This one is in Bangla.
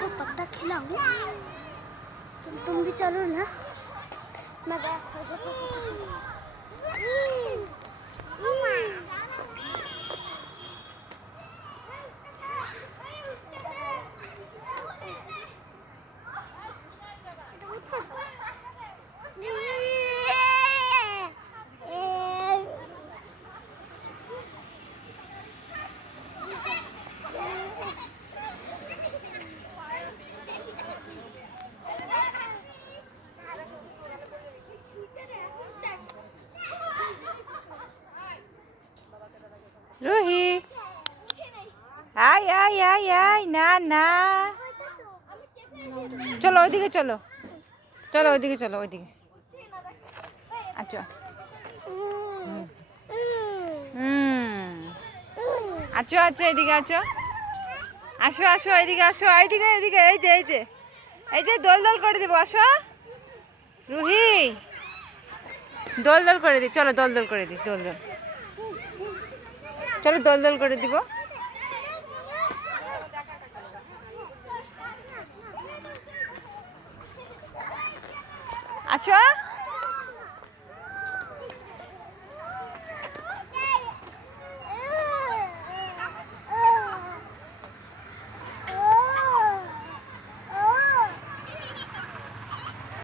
को पत्ता खिलाऊं, तुम भी चलो ना। मैं রুহি, আয় আয় আয় আয়, না না, চলো ওইদিকে, চলো চলো ওইদিকে, চলো ওইদিকে। আচ্ছা, আচ্ছা আচ্ছা, এদিকে আছো, আসো আসো, এদিকে আসো, এইদিকে এইদিকে, এই যে এই যে এই যে দোল দোল করে দিব, আসো রুহি, দোল দোল করে দিই, চলো দোল দোল করে দিই, দোল দোল, চলো দোল দোল করে দিব। আসো।